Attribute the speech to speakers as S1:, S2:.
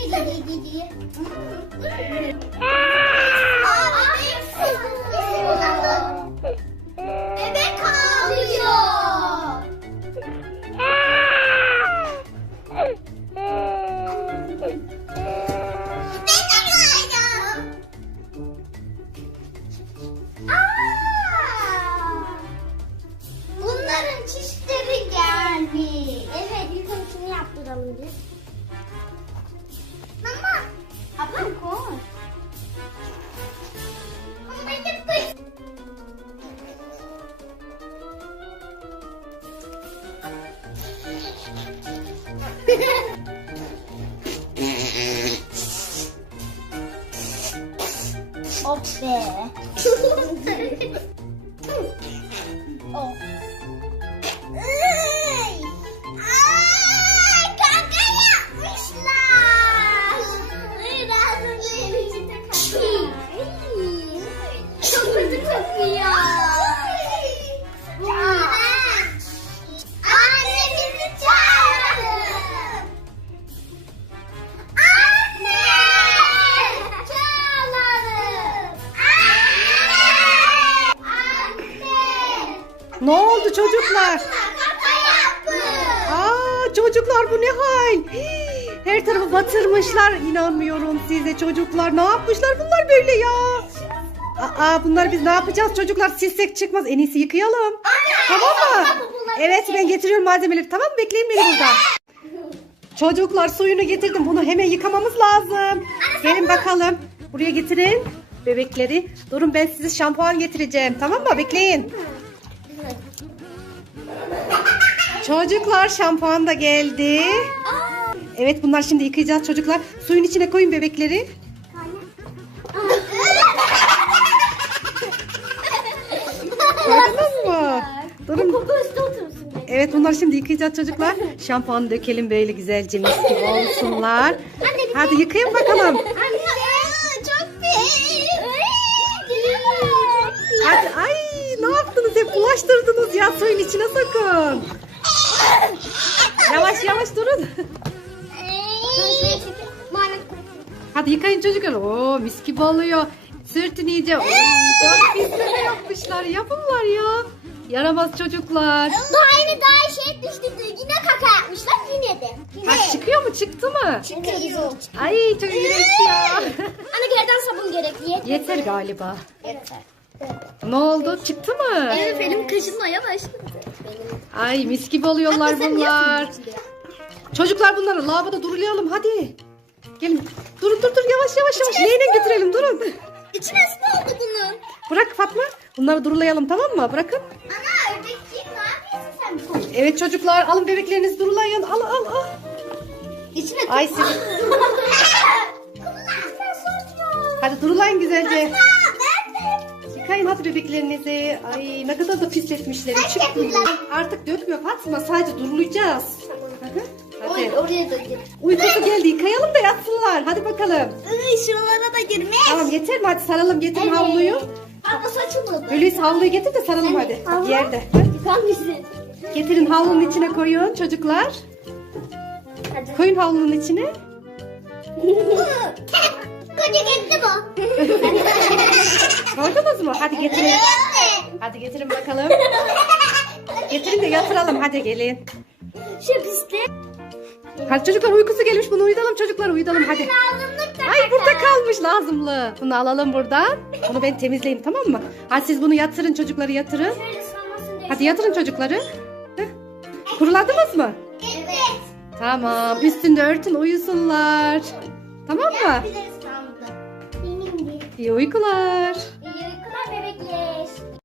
S1: Bebek ağlıyor. Bunların çişleri gelmiş. Evet, yıkayışını yaptıralım biz. Mama. Ablam koy. Of be. Oh. Ay, kaka yapmışlar. Razı değil, içinde kaka. Çok kötü kokuyor. Annemizi çağırın. Anne! Çağırın. Anne!
S2: Ne oldu çocuklar?
S1: Kaka yaptı.
S2: Aa, çocuklar bu ne hal? Hii, her tarafı batırmışlar. İnanmıyorum size çocuklar. Ne yapmışlar bunlar böyle ya? Aa, bunlar biz ne yapacağız çocuklar? Silsek çıkmaz. En iyisi yıkayalım. Tamam mı? Evet, ben getiriyorum malzemeleri. Tamam mı? Bekleyin beni burada. Çocuklar, suyunu getirdim. Bunu hemen yıkamamız lazım. Gelin bakalım. Buraya getirin bebekleri. Durun, ben size şampuan getireceğim. Tamam mı? Bekleyin. Çocuklar, şampuan da geldi. Evet, bunlar şimdi yıkayacağız çocuklar. Suyun içine koyun bebekleri. Koydunuz mu? Durun.
S1: Koku üstü otursun.
S2: Evet, bunları şimdi yıkayacağız çocuklar. Şampuanı dökelim böyle güzelce mis gibi olsunlar. Hadi yıkayın bakalım.
S1: Anne çok pis.
S2: Hadi, ay ne yaptınız, hep bulaştırdınız ya, suyun içine sakın. Yavaş yavaş durun. Hadi yıkayın çocuklar. Oo, mis gibi oluyor. Sırtını iyice. Oo, çok pisleme yapmışlar. Yapınlar ya. Yaramaz çocuklar.
S1: Aynı daha şey düştü. Yine kaka yapmışlar yine de.
S2: Bak, çıkıyor mu? Çıktı mı?
S1: Çıkıyor.
S2: Ay çok iğrenç ya.
S1: Anne gerden sabun gerekli.
S2: Yeter galiba.
S1: Yeter.
S2: Ne oldu? Çıktı mı?
S1: Evet, benim kaşınmaya başladı.
S2: Ay mis gibi oluyorlar bunlar. Çocuklar, bunları lavaboda durulayalım hadi. Gelin. Durun, dur yavaş yavaş. Leğene götürelim, durun.
S1: İçine su oldu bunun.
S2: Bırak Fatma. Bunları durulayalım, tamam mı? Bırakın.
S1: Ana ördekciğim ne yapıyorsun sen?
S2: Evet çocuklar, alın bebeklerinizi durulayın. Al.
S1: İçine
S2: Ay siz. Hadi durulayın güzelce. Yıkayın hadi bebeklerinizi. Ay ne kadar da pisletmişler. Çıkmıyor. Artık dökmüyor Fatma, sadece durulayacağız. Hadi.
S1: Oraya da gir.
S2: Uykusu geldi, yıkayalım da yatsınlar. Hadi bakalım.
S1: Şuralara da girmiş.
S2: Tamam, yeter mi? Hadi saralım, getirin havluyu.
S1: Abla saçılmadı.
S2: Öyleyse havluyu getir de saralım hadi.
S1: Havlu?
S2: Yerde.
S1: Yıkanmışsın.
S2: Getirin, havlunun içine koyun çocuklar.
S1: Hadi.
S2: Koyun havlunun içine.
S1: Koca gitti bu.
S2: Koydunuz mu? Hadi getirin. Hadi getirin bakalım. Getirin de yatıralım, hadi gelin.
S1: Şu pislik.
S2: Hadi çocuklar, uykusu gelmiş, bunu uyudalım çocuklar, uyudalım hadi.
S1: Lazımlık da
S2: Ay burada kalmış lazımlı. Bunu alalım buradan. Bunu ben temizleyeyim, tamam mı? Hadi siz bunu yatırın, çocukları yatırın.
S1: Şöyle ıslanmasın diye.
S2: Hadi yatırın çocukları. Heh. Kuruladınız mı?
S1: Evet.
S2: Tamam, üstünde örtün, uyusunlar. Tamam mı?
S1: Bir de ıslandı. Benim de.
S2: İyi uykular.